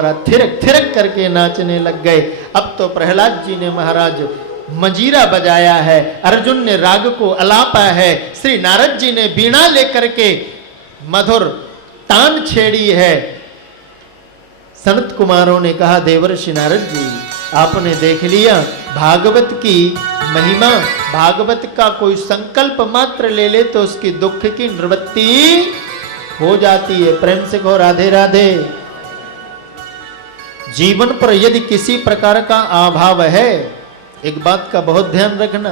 महाराज थिरक थिरक करके नाचने लग गए। अब तो प्रहलाद जी ने महाराज मंजीरा बजाया है, अर्जुन ने राग को अलापा है, श्री नारद जी ने बीणा लेकर के मधुर तान छेड़ी है। सनत कुमारों ने कहा, देवर्षि नारद जी आपने देख लिया भागवत की महिमा, भागवत का कोई संकल्प मात्र ले ले तो उसकी दुख की निवृत्ति हो जाती है। प्रेम से कहो राधे राधे। जीवन पर यदि किसी प्रकार का अभाव है, एक बात का बहुत ध्यान रखना,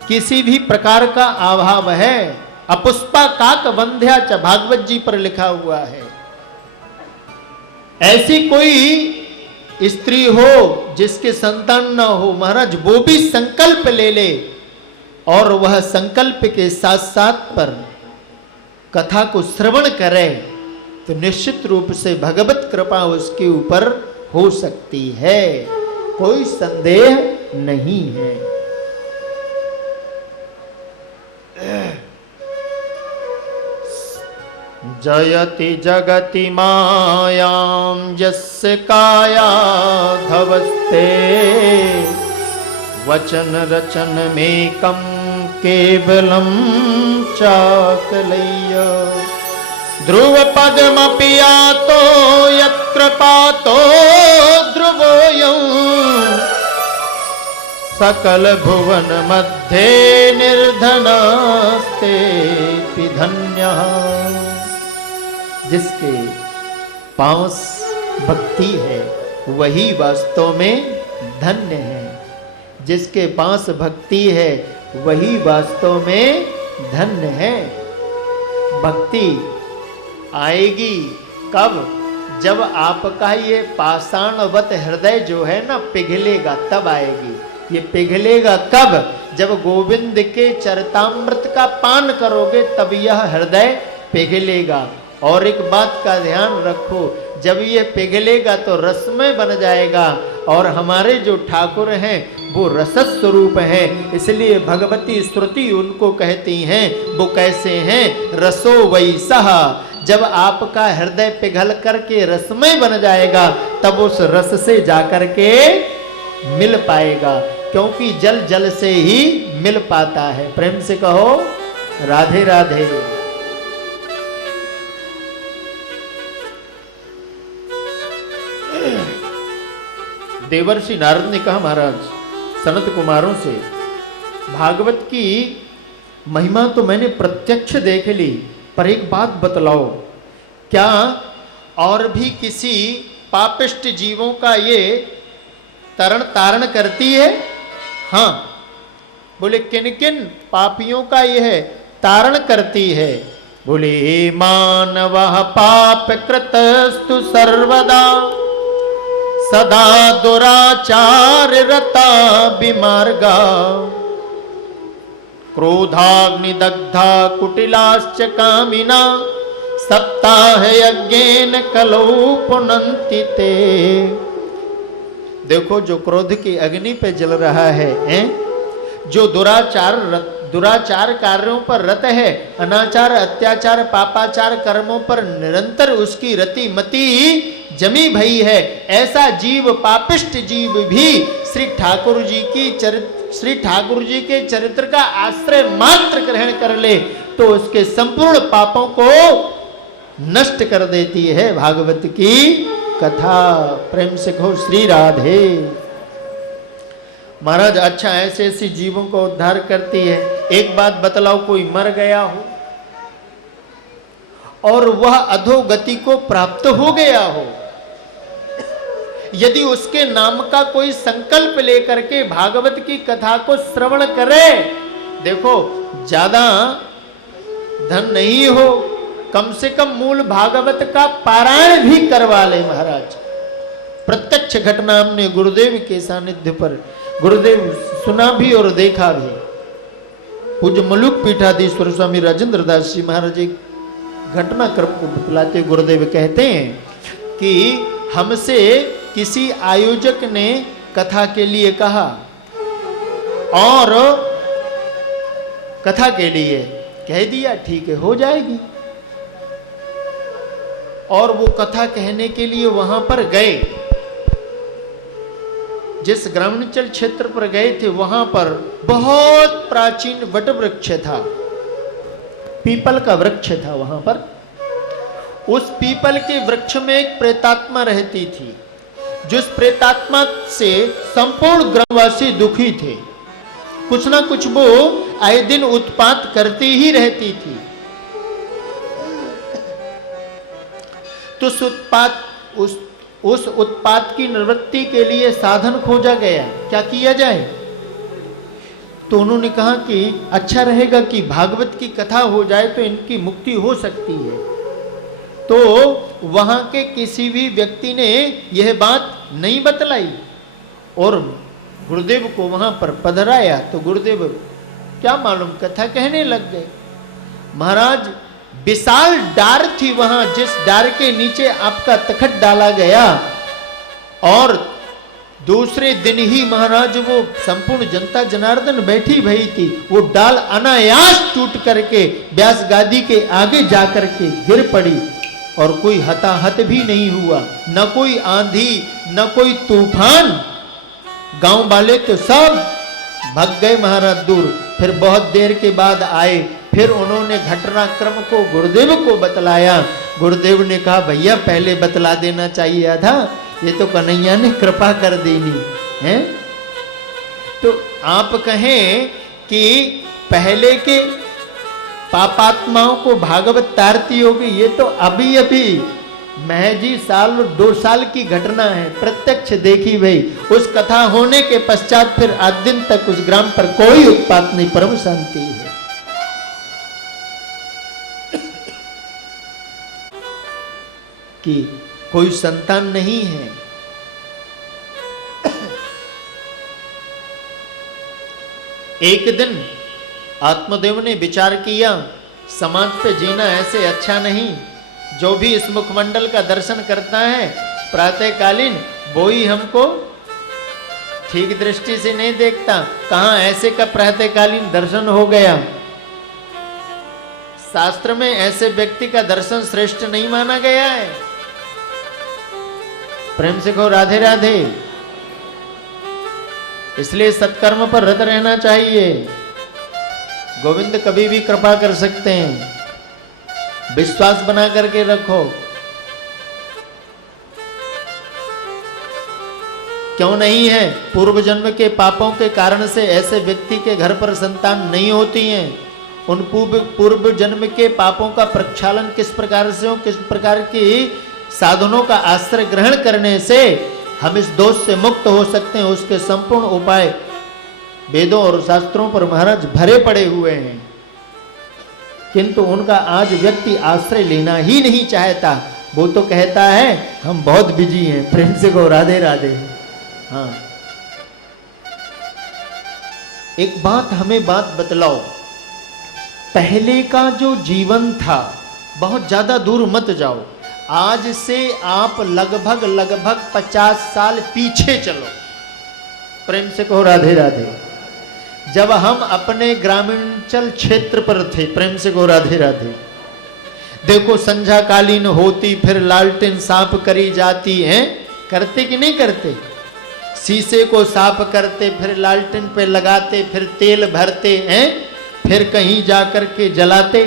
किसी भी प्रकार का अभाव है, अपुष्पा काक वंध्या च भागवत जी पर लिखा हुआ है। ऐसी कोई स्त्री हो जिसके संतान ना हो, महाराज वो भी संकल्प ले ले और वह संकल्प के साथ साथ पर कथा को श्रवण करे तो निश्चित रूप से भगवत कृपा उसके ऊपर हो सकती है, कोई संदेह नहीं है। जयति जगति मायां यस्य काया धवस्ते वचन रचन मेकं केवलं चाकलय्य ध्रुव पदमपि यातो यत्र पातो ध्रुवोऽयं सकल भुवन मध्ये निर्धनास्ते धन्यः। जिसके पास भक्ति है वही वास्तव में धन्य है, जिसके पास भक्ति है वही वास्तव में धन्य है। भक्ति आएगी कब? जब आपका ये पाषाणवत हृदय जो है ना पिघलेगा, तब आएगी। ये पिघलेगा कब? जब गोविंद के चरितामृत का पान करोगे तब यह हृदय पिघलेगा। और एक बात का ध्यान रखो, जब ये पिघलेगा तो रसमय बन जाएगा। और हमारे जो ठाकुर हैं वो रसस स्वरूप हैं, इसलिए भगवती श्रुति उनको कहती हैं। वो कैसे हैं? रसो वैसह। जब आपका हृदय पिघल करके रसमय बन जाएगा तब उस रस से जाकर के मिल पाएगा, क्योंकि जल जल से ही मिल पाता है। प्रेम से कहो राधे राधे। देवर्षि नारद ने कहा, महाराज सनत कुमारों से, भागवत की महिमा तो मैंने प्रत्यक्ष देख ली, पर एक बात बतलाओ, क्या और भी किसी पापिष्ट जीवों का ये तरण तारण करती है? हाँ। बोले किन किन पापियों का यह तारण करती है? बोले हे मानव पाप कृतस्तु सर्वदा सदा दुराचार रता विमार्गा क्रोधाग्निदग्धा कुटिलाश्च कामिना सप्ताह यज्ञेन कलौ पुनन्ति ते। देखो जो क्रोध की अग्नि पे जल रहा है, जो दुराचार कार्यों पर रत है, अनाचार अत्याचार पापाचार कर्मों पर निरंतर उसकी रति मति जमी भई है, ऐसा जीव पापिष्ट जीव भी श्री ठाकुर जी के चरित्र का आश्रय मात्र ग्रहण कर ले तो उसके संपूर्ण पापों को नष्ट कर देती है भागवत की कथा। प्रेम से कहो श्री राधे। महाराज अच्छा ऐसे ऐसे जीवों को उद्धार करती है। एक बात बतलाओ, कोई मर गया हो और वह अधोगति को प्राप्त हो गया हो, यदि उसके नाम का कोई संकल्प लेकर के भागवत की कथा को श्रवण करे, देखो ज्यादा धन नहीं हो, कम से कम मूल भागवत का पारायण भी करवा ले महाराज। प्रत्यक्ष घटना हमने गुरुदेव के सानिध्य पर, गुरुदेव सुना भी और देखा भी। पूज्य मलुक पीठाधीश्वर स्वामी राजेंद्र दास जी महाराज एक घटना क्रम को बतलाते गुरुदेव कहते हैं कि हमसे किसी आयोजक ने कथा के लिए कहा और कथा के लिए कह दिया ठीक है हो जाएगी। और वो कथा कहने के लिए वहां पर गए। जिस ग्रामीणांचल क्षेत्र पर गए थे वहां पर बहुत प्राचीन वट वृक्ष था, पीपल का वृक्ष था वहां पर। उस पीपल के वृक्ष में एक प्रेतात्मा रहती थी, जिस प्रेतात्मा से संपूर्ण ग्रामवासी दुखी थे। कुछ ना कुछ वो आए दिन उत्पात करती ही रहती थी। तो उस उत्पात की निवृत्ति के लिए साधन खोजा गया, क्या किया जाए। तो उन्होंने कहा कि अच्छा रहेगा कि भागवत की कथा हो जाए तो इनकी मुक्ति हो सकती है। तो वहां के किसी भी व्यक्ति ने यह बात नहीं बतलाई और गुरुदेव को वहां पर पधराया। तो गुरुदेव क्या मालूम कथा कहने लग गए। महाराज विशाल डार थी वहां, जिस डार के नीचे आपका तखत डाला गया और दूसरे दिन ही महाराज वो संपूर्ण जनता जनार्दन बैठी भई थी, वो डाल अनायास टूट करके व्यास गादी के आगे जाकर के गिर पड़ी और कोई हताहत भी नहीं हुआ, न कोई आंधी न कोई तूफान। गांव वाले तो सब भाग गए महाराज दूर। फिर बहुत देर के बाद आए, फिर उन्होंने घटनाक्रम को गुरुदेव को बतलाया। गुरुदेव ने कहा भैया पहले बतला देना चाहिए था, ये तो कन्हैया ने कृपा कर देनी है। तो आप कहें कि पहले के पापात्माओं को भागवत तारती होगी, ये तो अभी अभी महज ही 1-2 साल की घटना है, प्रत्यक्ष देखी भाई। उस कथा होने के पश्चात फिर आज दिन तक उस ग्राम पर कोई उत्पात नहीं, परम शांति है। कि कोई संतान नहीं है। एक दिन आत्मदेव ने विचार किया समाज पे जीना ऐसे अच्छा नहीं। जो भी इस मुखमंडल का दर्शन करता है प्रातःकालीन वो ही हमको ठीक दृष्टि से नहीं देखता। कहां ऐसे का प्रातःकालीन दर्शन हो गया। शास्त्र में ऐसे व्यक्ति का दर्शन श्रेष्ठ नहीं माना गया है। प्रेम से कहो राधे राधे। इसलिए सत्कर्म पर रत रहना चाहिए। गोविंद कभी भी कृपा कर सकते हैं, विश्वास बना करके रखो। क्यों नहीं है? पूर्व जन्म के पापों के कारण से ऐसे व्यक्ति के घर पर संतान नहीं होती हैं। उन पूर्व जन्म के पापों का प्रक्षालन किस प्रकार से हो, किस प्रकार की साधनों का आश्रय ग्रहण करने से हम इस दोष से मुक्त हो सकते हैं, उसके संपूर्ण उपाय वेदों और शास्त्रों पर महाराज भरे पड़े हुए हैं। किंतु उनका आज व्यक्ति आश्रय लेना ही नहीं चाहता। वो तो कहता है हम बहुत बिजी हैं। प्रेम से कहो राधे राधे। हाँ, एक बात हमें बात बतलाओ, पहले का जो जीवन था बहुत ज्यादा दूर मत जाओ। आज से आप लगभग 50 साल पीछे चलो। प्रेम से कहो राधे राधे। जब हम अपने ग्रामीणांचल क्षेत्र पर थे, प्रेम से कहो राधे राधे। देखो संध्या कालीन होती, फिर लालटेन साफ करी जाती है, करते कि नहीं करते? शीशे को साफ करते, फिर लालटेन पे लगाते, फिर तेल भरते हैं, फिर कहीं जाकर के जलाते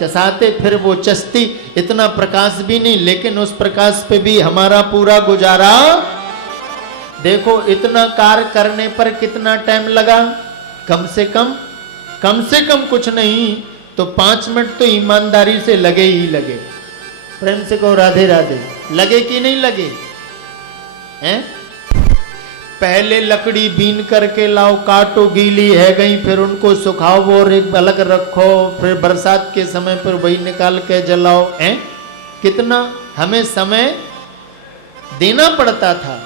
चसाते, फिर वो चस्ती। इतना प्रकाश भी नहीं, लेकिन उस प्रकाश पे भी हमारा पूरा गुजारा। देखो इतना कार्य करने पर कितना टाइम लगा? कम से कम कुछ नहीं तो 5 मिनट तो ईमानदारी से लगे ही लगे। प्रेम से कहो राधे राधे। लगे कि नहीं लगे हैं? पहले लकड़ी बीन करके लाओ, काटो, गीली है गई, फिर उनको सुखाओ और एक अलग रखो, फिर बरसात के समय पर वही निकाल के जलाओ। हैं कितना हमें समय देना पड़ता था।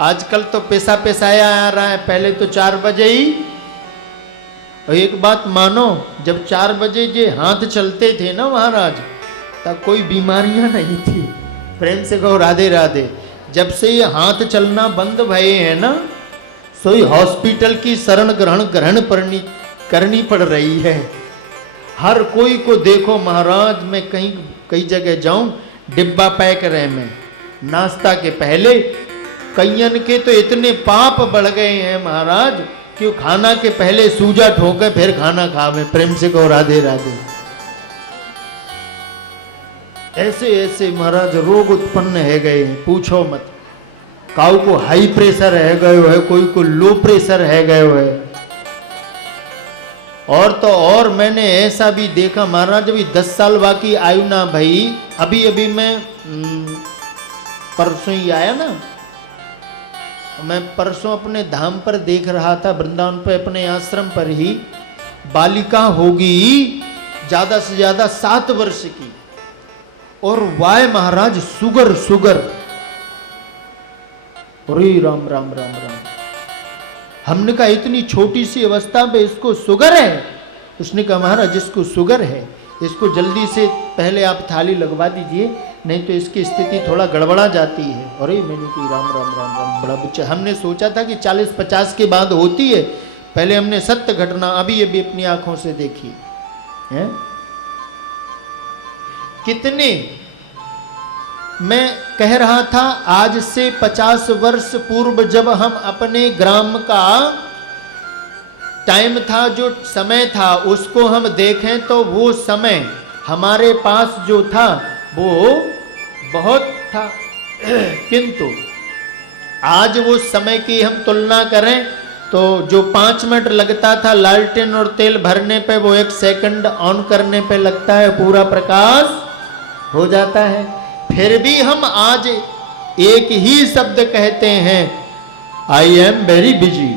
आजकल तो पैसाया आ रहा है। पहले तो 4 बजे ही। और एक बात मानो, जब 4 बजे जे हाथ चलते थे ना महाराज, तब कोई बीमारियां नहीं थी। प्रेम से कहो राधे राधे। जब से ये हाथ चलना बंद भये हैं ना, सोई हॉस्पिटल की शरण ग्रहण करनी पड़ रही है। हर कोई को देखो महाराज, मैं कहीं कई जगह जाऊं डिब्बा पैक रहे में नाश्ता के पहले। कईयन के तो इतने पाप बढ़ गए हैं महाराज कि वो खाना के पहले सूजा ठोके फिर खाना खावे। प्रेम से कहो राधे राधे। ऐसे ऐसे महाराज रोग उत्पन्न है गए हैं, पूछो मत। काऊ को हाई प्रेशर है गयो है, कोई को लो प्रेशर है गयो है। और तो और मैंने ऐसा भी देखा महाराज, अभी 10 साल बाकी आयु ना भाई। अभी मैं परसों ही आया ना, मैं परसों अपने धाम पर देख रहा था, वृंदावन पे अपने आश्रम पर ही बालिका होगी ज्यादा से ज्यादा 7 वर्ष की, और वाय महाराज सुगर सुगर। अरे राम राम राम राम। हमने कहा इतनी छोटी सी अवस्था में इसको शुगर है? उसने कहा महाराज जिसको शुगर है इसको जल्दी से पहले आप थाली लगवा दीजिए, नहीं तो इसकी स्थिति थोड़ा गड़बड़ा जाती है। अरे मैंने कहा राम राम राम राम, बड़ा बच्चा। हमने सोचा था कि 40-50 के बाद होती है, पहले हमने सत्य घटना अभी अभी अपनी आंखों से देखी है। कितने मैं कह रहा था आज से 50 वर्ष पूर्व जब हम अपने ग्राम का टाइम था, जो समय था उसको हम देखें तो वो समय हमारे पास जो था वो बहुत था, किंतु आज वो समय की हम तुलना करें तो जो 5 मिनट लगता था लालटेन और तेल भरने पे, वो 1 सेकंड ऑन करने पे लगता है पूरा प्रकाश हो जाता है। फिर भी हम आज एक ही शब्द कहते हैं, आई एम वेरी बिजी,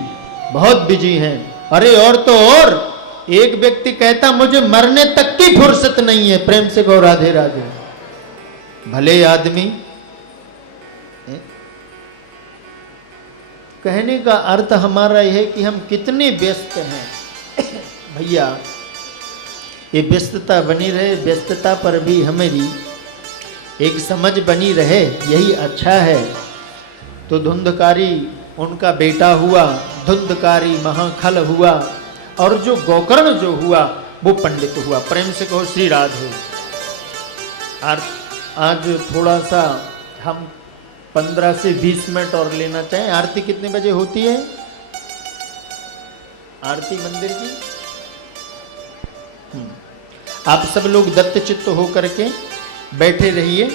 बहुत बिजी हैं। अरे और तो और एक व्यक्ति कहता मुझे मरने तक की फुर्सत नहीं है। प्रेम से कहो राधे राधे। भले आदमी, कहने का अर्थ हमारा यह है कि हम कितने व्यस्त हैं। भैया ये व्यस्तता बनी रहे, व्यस्तता पर भी हमारी एक समझ बनी रहे, यही अच्छा है। तो धुंधकारी उनका बेटा हुआ, धुंधकारी महाखल हुआ, और जो गोकर्ण जो हुआ वो पंडित हुआ। प्रेम से कहो श्री राधे। आज थोड़ा सा हम 15 से 20 मिनट और लेना चाहें। आरती कितने बजे होती है? आरती मंदिर की आप सब लोग दत्तचित्त होकर के बैठे रहिए।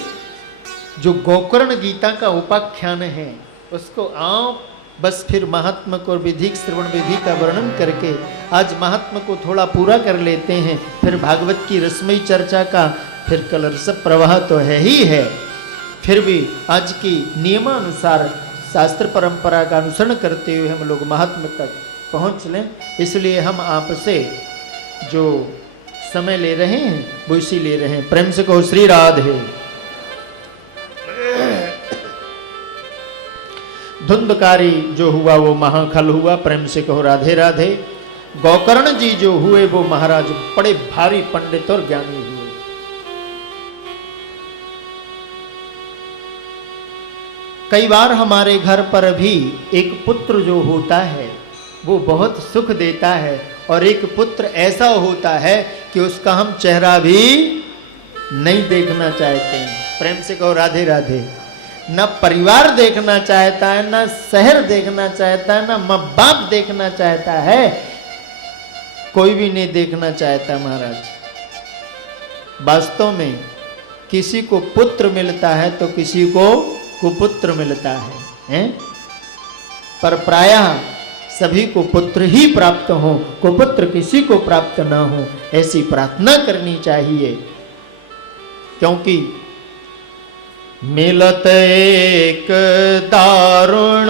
जो गोकर्ण गीता का उपाख्यान है उसको आप बस फिर महात्मा को विधि श्रवण विधि का वर्णन करके आज महात्मा को थोड़ा पूरा कर लेते हैं। फिर भागवत की रसमयी चर्चा का फिर कल रस प्रवाह तो है ही है। फिर भी आज की नियमानुसार शास्त्र परंपरा का अनुसरण करते हुए हम लोग महात्मा तक पहुँच लें, इसलिए हम आपसे जो समय ले रहे हैं वो इसी ले रहे हैं। प्रेम से कहो श्री राधे। धुंधकारी जो हुआ वो महाखल हुआ। प्रेम से कहो राधे राधे। गोकर्ण जी जो हुए वो महाराज बड़े भारी पंडित और ज्ञानी हुए। कई बार हमारे घर पर भी एक पुत्र जो होता है वो बहुत सुख देता है, और एक पुत्र ऐसा होता है कि उसका हम चेहरा भी नहीं देखना चाहते हैं। प्रेम से कहो राधे राधे। न परिवार देखना चाहता है, न शहर देखना चाहता है, न माँ बाप देखना चाहता है, कोई भी नहीं देखना चाहता महाराज। वास्तव में किसी को पुत्र मिलता है तो किसी को कुपुत्र मिलता है? पर प्रायः सभी को पुत्र ही प्राप्त हो, कुपुत्र किसी को प्राप्त ना हो, ऐसी प्रार्थना करनी चाहिए। क्योंकि मिलत एक दारुण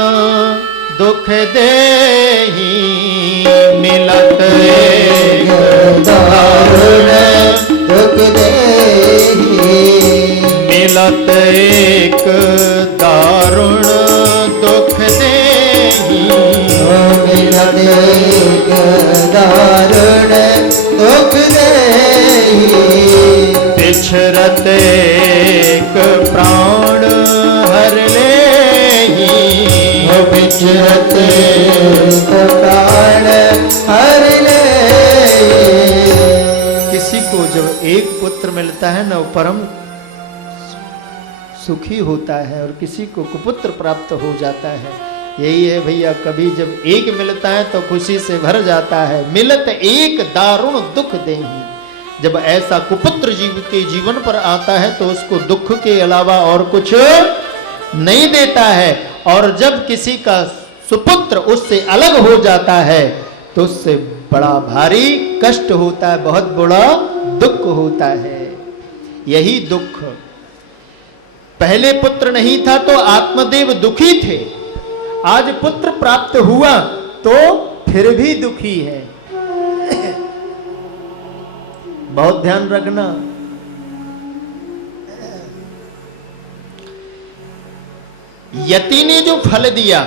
दुख देही, मिलत एक दारुण दुख देही, मिलत एक दारुण दुख देही, मिलत एक दारुण दुख देही, बिछरत एक प्राण हर लेही, बिछरत एक प्राण हर लेही। किसी को जब एक पुत्र मिलता है ना, वो परम सुखी होता है, और किसी को कुपुत्र प्राप्त हो जाता है। यही है भैया, कभी जब एक मिलता है तो खुशी से भर जाता है। मिलत एक दारुण दुख देही, जब ऐसा कुपुत्र जीव के जीवन पर आता है तो उसको दुख के अलावा और कुछ नहीं देता है। और जब किसी का सुपुत्र उससे अलग हो जाता है तो उससे बड़ा भारी कष्ट होता है, बहुत बड़ा दुख होता है। यही दुख, पहले पुत्र नहीं था तो आत्मदेव दुखी थे, आज पुत्र प्राप्त हुआ तो फिर भी दुखी है। बहुत ध्यान रखना। यति ने जो फल दिया,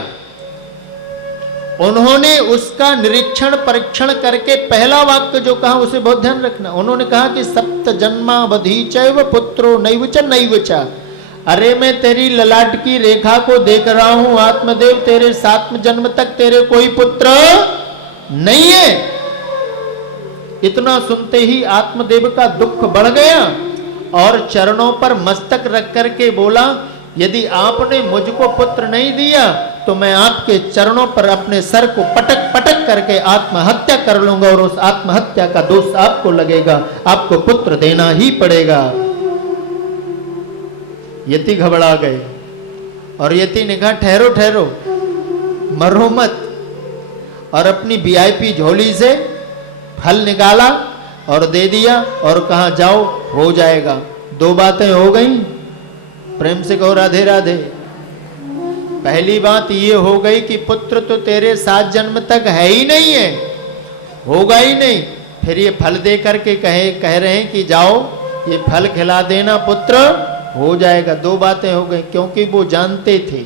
उन्होंने उसका निरीक्षण परीक्षण करके पहला वाक्य जो कहा उसे बहुत ध्यान रखना। उन्होंने कहा कि सप्त जन्मावधि चैव पुत्रो नैव च नैव च। अरे मैं तेरी ललाट की रेखा को देख रहा हूं आत्मदेव, तेरे 7 जन्म तक तेरे कोई पुत्र नहीं है। इतना सुनते ही आत्मदेव का दुख बढ़ गया और चरणों पर मस्तक रख करके बोला, यदि आपने मुझको पुत्र नहीं दिया तो मैं आपके चरणों पर अपने सर को पटक पटक करके आत्महत्या कर लूंगा, और उस आत्महत्या का दोष आपको लगेगा, आपको पुत्र देना ही पड़ेगा। यति घबरा गए और यति ने कहा, ठहरो ठहरो, मरो मत। और अपनी वीआईपी झोली से फल निकाला और दे दिया और कहा जाओ, हो जाएगा। 2 बातें हो गई। प्रेम से कहो राधे राधे। पहली बात ये हो गई कि पुत्र तो तेरे 7 जन्म तक है ही नहीं है, होगा ही नहीं। फिर ये फल दे करके कह रहे हैं कि जाओ ये फल खिला देना, पुत्र हो जाएगा। 2 बातें हो गई, क्योंकि वो जानते थे,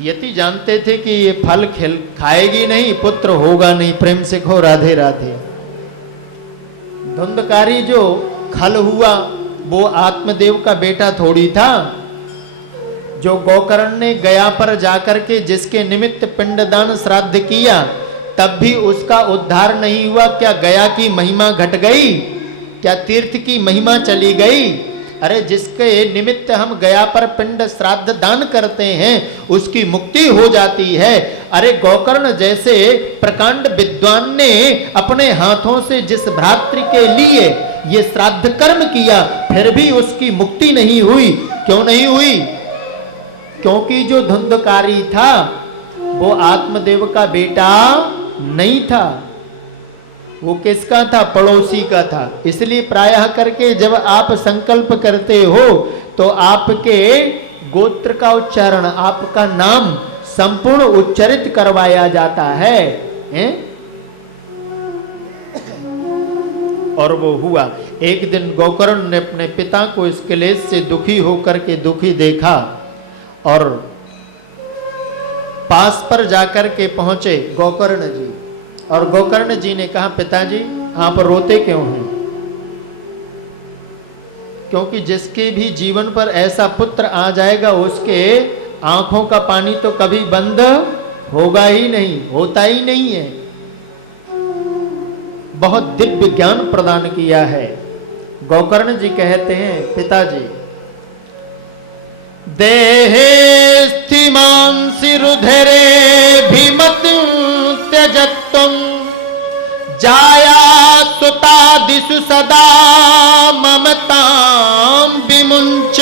यति जानते थे कि ये फल खाएगी नहीं, पुत्र होगा नहीं। प्रेम से कहो राधे राधे। धुंधकारी जो खल हुआ वो आत्मदेव का बेटा थोड़ी था। जो गोकर्ण ने गया पर जाकर के जिसके निमित्त पिंडदान श्राद्ध किया, तब भी उसका उद्धार नहीं हुआ। क्या गया की महिमा घट गई? क्या तीर्थ की महिमा चली गई? अरे जिसके निमित्त हम गया पर पिंड श्राद्ध दान करते हैं उसकी मुक्ति हो जाती है। अरे गोकर्ण जैसे प्रकांड विद्वान ने अपने हाथों से जिस भ्रातृ के लिए ये श्राद्ध कर्म किया, फिर भी उसकी मुक्ति नहीं हुई। क्यों नहीं हुई? क्योंकि जो धुंधकारी था वो आत्मदेव का बेटा नहीं था, वो किसका था? पड़ोसी का था। इसलिए प्रायः करके जब आप संकल्प करते हो तो आपके गोत्र का उच्चारण, आपका नाम संपूर्ण उच्चारित करवाया जाता है, हैं? और वो हुआ। एक दिन गोकर्ण ने अपने पिता को इस क्लेश से दुखी होकर के दुखी देखा और पास पर जाकर के पहुंचे गोकर्ण जी। और गोकर्ण जी ने कहा, पिताजी आप रोते क्यों हैं? क्योंकि जिसके भी जीवन पर ऐसा पुत्र आ जाएगा उसके आंखों का पानी तो कभी बंद होगा ही नहीं, होता ही नहीं है। बहुत दिव्य ज्ञान प्रदान किया है। गोकर्ण जी कहते हैं, पिताजी देहे स्थिमांसि रुधिरे भीमत त्यजत्वं जाया सुतादिषु सदा ममतां विमुञ्च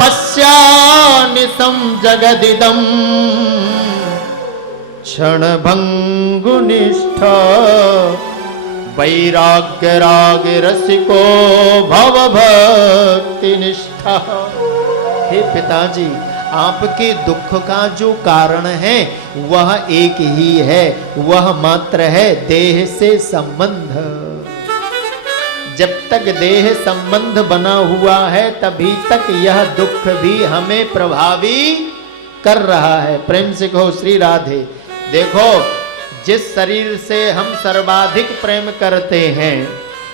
पश्यानिशं जगदिदं क्षणभङ्गुनिष्ठ वैराग्य राग रसिको भव भक्ति निष्ठा। हे पिताजी, आपके दुख का जो कारण है वह एक ही है, वह मात्र है देह से संबंध। जब तक देह संबंध बना हुआ है तभी तक यह दुख भी हमें प्रभावी कर रहा है। प्रेम से कहो श्री राधे। देखो, जिस शरीर से हम सर्वाधिक प्रेम करते हैं,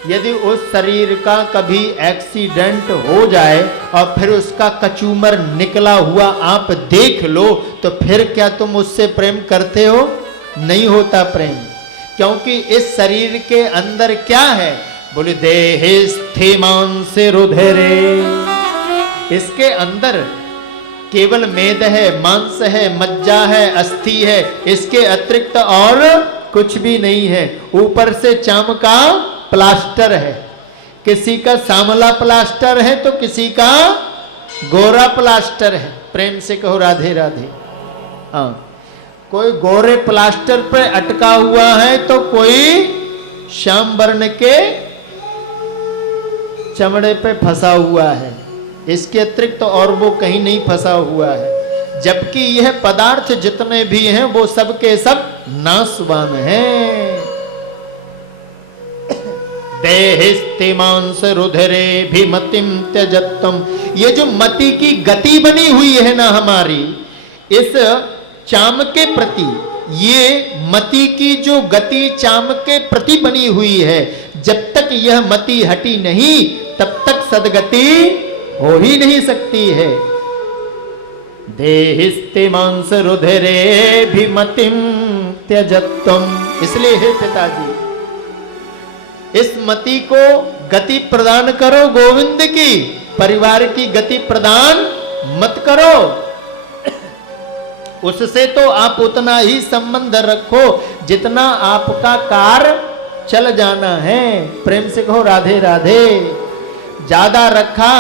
यदि उस शरीर का कभी एक्सीडेंट हो जाए और फिर उसका कचूमर निकला हुआ आप देख लो, तो फिर क्या तुम उससे प्रेम करते हो? नहीं होता प्रेम। क्योंकि इस शरीर के अंदर क्या है? बोले देहे स्थिमांस रुधिरे, इसके अंदर केवल मेद है, मांस है, मज्जा है, अस्थि है, इसके अतिरिक्त और कुछ भी नहीं है। ऊपर से चाम का प्लास्टर है, किसी का सांवला प्लास्टर है तो किसी का गोरा प्लास्टर है। प्रेम से कहो राधे राधे। हाँ, कोई गोरे प्लास्टर पे अटका हुआ है तो कोई श्याम वर्ण के चमड़े पे फंसा हुआ है, इसके अतिरिक्त तो और वो कहीं नहीं फंसा हुआ है। जबकि यह पदार्थ जितने भी हैं वो सब के सब नाशवान हैं। देहिस्तिमांस रुधिरे भी मतिम त्यजत्तम, ये जो मति की गति बनी हुई है ना हमारी, इस चाम के प्रति, ये मति की जो गति चाम के प्रति बनी हुई है, जब तक यह मति हटी नहीं तब तक सदगति हो ही नहीं सकती है। देहिस्तिमांस रुधिरे भी मतिम त्यजत्तम, इसलिए हे पिताजी इस मति को गति प्रदान करो गोविंद की, परिवार की गति प्रदान मत करो। उससे तो आप उतना ही संबंध रखो जितना आपका कार्य चल जाना है। प्रेम से कहो राधे राधे। ज्यादा रखा,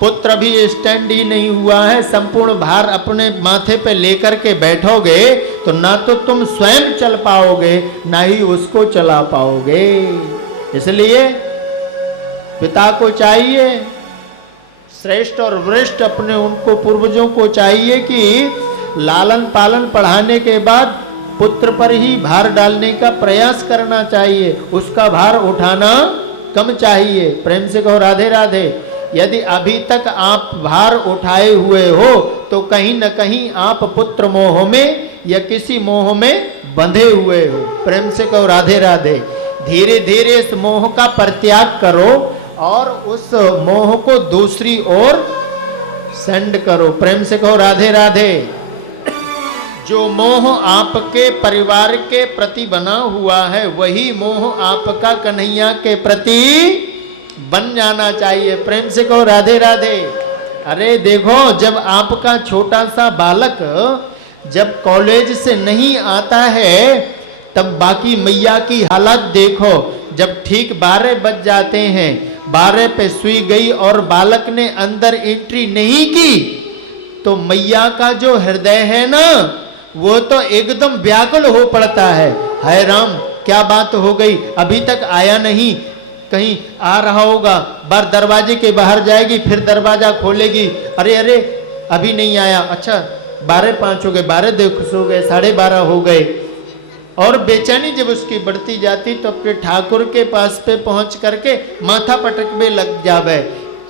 पुत्र भी स्टैंड ही नहीं हुआ है, संपूर्ण भार अपने माथे पे लेकर के बैठोगे तो ना तो तुम स्वयं चल पाओगे ना ही उसको चला पाओगे। इसलिए पिता को चाहिए, श्रेष्ठ और वरिष्ठ अपने उनको पूर्वजों को चाहिए कि लालन पालन पढ़ाने के बाद पुत्र पर ही भार डालने का प्रयास करना चाहिए, उसका भार उठाना कम चाहिए। प्रेम से कहो राधे राधे। यदि अभी तक आप भार उठाए हुए हो तो कहीं न कहीं आप पुत्र मोह में या किसी मोह में बंधे हुए हो। प्रेम से कहो राधे राधे। धीरे धीरे इस मोह का परित्याग करो और उस मोह को दूसरी ओर सेंड करो। प्रेम से कहो राधे राधे। जो मोह आपके परिवार के प्रति बना हुआ है वही मोह आपका कन्हैया के प्रति बन जाना चाहिए। प्रेम से कहो राधे राधे। अरे देखो, जब आपका छोटा सा बालक जब कॉलेज से नहीं आता है तब बाकी मैया की हालत देखो। जब ठीक 12 बज जाते हैं, 12 पे सुई गई और बालक ने अंदर एंट्री नहीं की तो मैया का जो हृदय है ना वो तो एकदम व्याकुल हो पड़ता है। हाय राम, क्या बात हो गई, अभी तक आया नहीं, कहीं आ रहा होगा। बार दरवाजे के बाहर जाएगी, फिर दरवाजा खोलेगी, अरे अरे अभी नहीं आया, अच्छा 12:05 हो गए, 12:10 हो गए, 12:30 हो गए। और बेचैनी जब उसकी बढ़ती जाती तो अपने ठाकुर के पास पे पहुंच करके माथा पटकने लग जावे।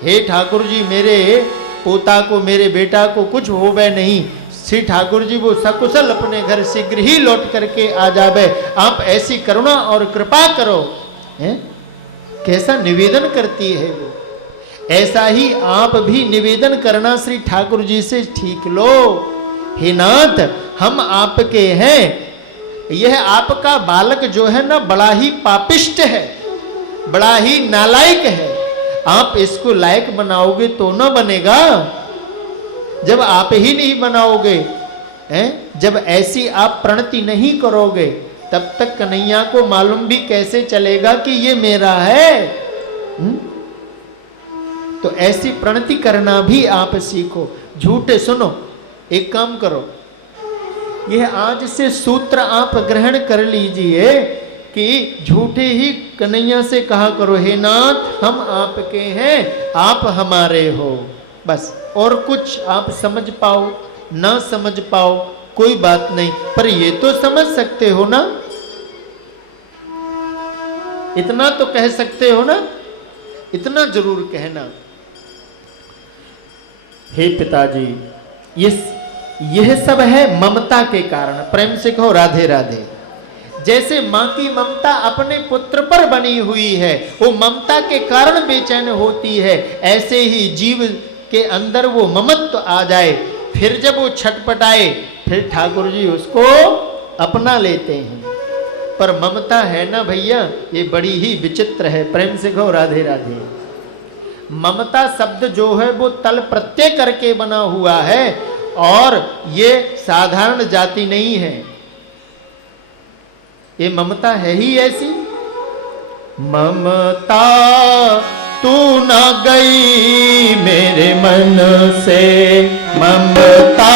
हे ठाकुर जी, मेरे पोता को, मेरे बेटा को कुछ होवे नहीं। श्री ठाकुर जी वो सकुशल अपने घर शीघ्र ही लौट करके आ जावे, आप ऐसी करुणा और कृपा करो। हैं? कैसा निवेदन करती है वो। ऐसा ही आप भी निवेदन करना श्री ठाकुर जी से, ठीक लो। हे नाथ, हम आपके हैं, यह आपका बालक जो है ना बड़ा ही पापिष्ट है, बड़ा ही नालायक है। आप इसको लायक बनाओगे तो ना बनेगा। जब आप ही नहीं बनाओगे, हैं? जब ऐसी आप प्रणति नहीं करोगे तब तक कन्हैया को मालूम भी कैसे चलेगा कि ये मेरा है। तो ऐसी प्रणति करना भी आप सीखो। झूठे सुनो, एक काम करो, यह आज से सूत्र आप ग्रहण कर लीजिए कि झूठे ही कन्हैया से कहा करो, हे नाथ हम आपके हैं, आप हमारे हो। बस, और कुछ आप समझ पाओ ना समझ पाओ कोई बात नहीं, पर ये तो समझ सकते हो ना, इतना तो कह सकते हो ना, इतना जरूर कहना। हे पिताजी, यह सब है ममता के कारण। प्रेम से कहो राधे राधे। जैसे मां की ममता अपने पुत्र पर बनी हुई है, वो ममता के कारण बेचैन होती है, ऐसे ही जीव के अंदर वो ममत्व आ जाए, फिर जब वो छटपटाए फिर ठाकुर जी उसको अपना लेते हैं। पर ममता है ना भैया, ये बड़ी ही विचित्र है। प्रेम से कहो राधे राधे। ममता शब्द जो है वो तल प्रत्यय करके बना हुआ है और ये साधारण जाति नहीं है, ये ममता है ही ऐसी। ममता तू ना गई मेरे मन से, ममता